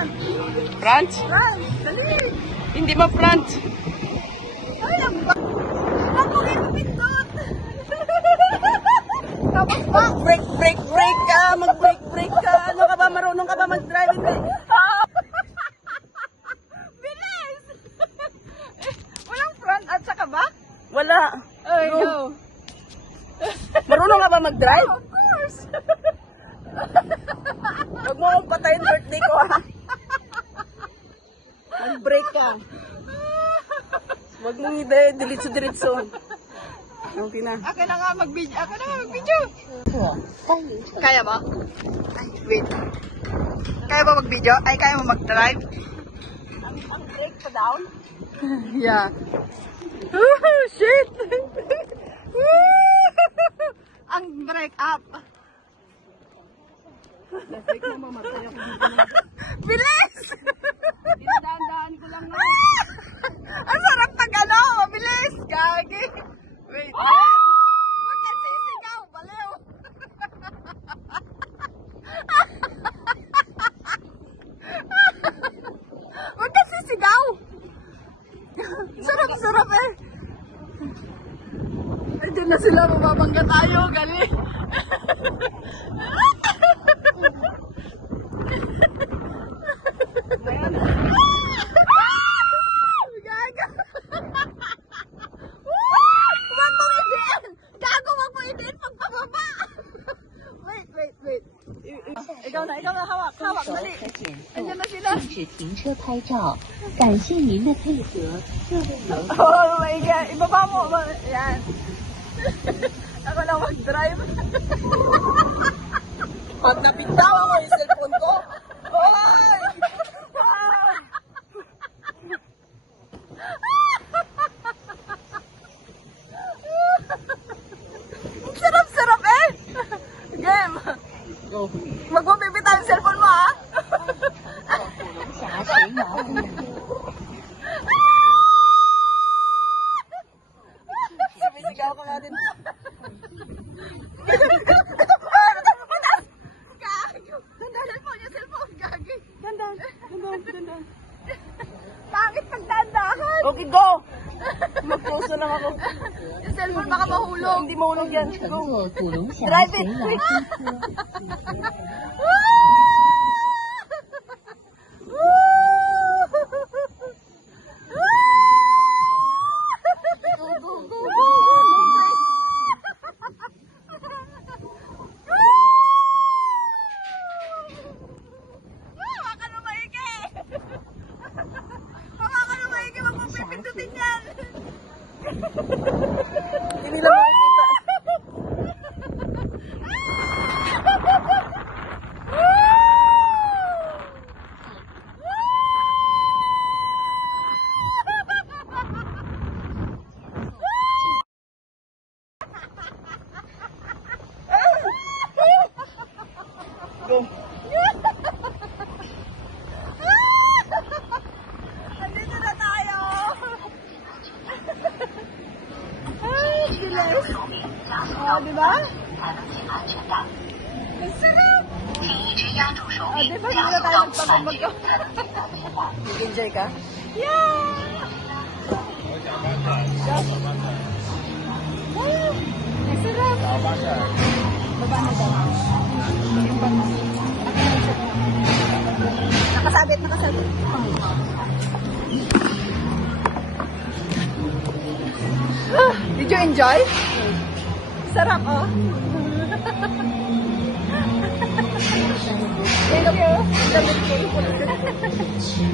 Front? Front. Dali. Hindi mo front. Ay, ang ba? Ako kayo pindot. Tapos ba? Break ka. Mag-break ka. Ano ka ba? Marunong ka ba mag-drive? Bilis! Walang front at saka back? Wala. Ay, no. Marunong ka ba mag-drive? Of course. Huwag mo akong patayin birthday ko, ha? Mag-break ka. Huwag mong diretso. Okay na. Ako na nga mag-video. Kaya ba? Ay, wait. Kaya ba mag-video? Ay, kaya mo mag-drive? Ang break pa down? Yeah. Oh, shit! Ang break up. Break mo, mamatay ako dito. Bilis! Dinadaan ko lang na. Ang sarap pag ano, mabilis. Gagi. Wait. Huwag ka sisigaw, baliw. Huwag ka sisigaw. Sarap eh. Ay, dyan na sila, mababangga tayo. Gali. Ikaw na hawak, dali. Ayan na sila. 止停车拍照，感谢您的配合，各位游客。 Oh my God, ibaba mo. Yan. Ako na mag-drive. Pag napintawan mo yung cellphone ko, Hoy! Ang sarap-sarap eh. Game. go. Magpapipita yung cellphone mo, ha? 虎龙峡垂摇湖。 Sumisigaw ka nga din. Yung cellphone, gagi. Dandan. Pangit pagdandahan. Okay, go! Mag-close na lang ako. Yung cellphone baka mahulog. Hindi mahulog yan. 乘 Go. 坐虎龙峡 Drive 垂 it, 摇 quick. 公车。 Hindi lang makikita. Go. Andito na tayo. Ay, bilis. Oh, diba? Ang sarap. Oh, diba? Hindi na tayo magpapamag. Enjoy ka? Yeah! Wow! Ang sarap. Baba na daw. Nakasabit. Did you enjoy? Sarap, oh. Thank you.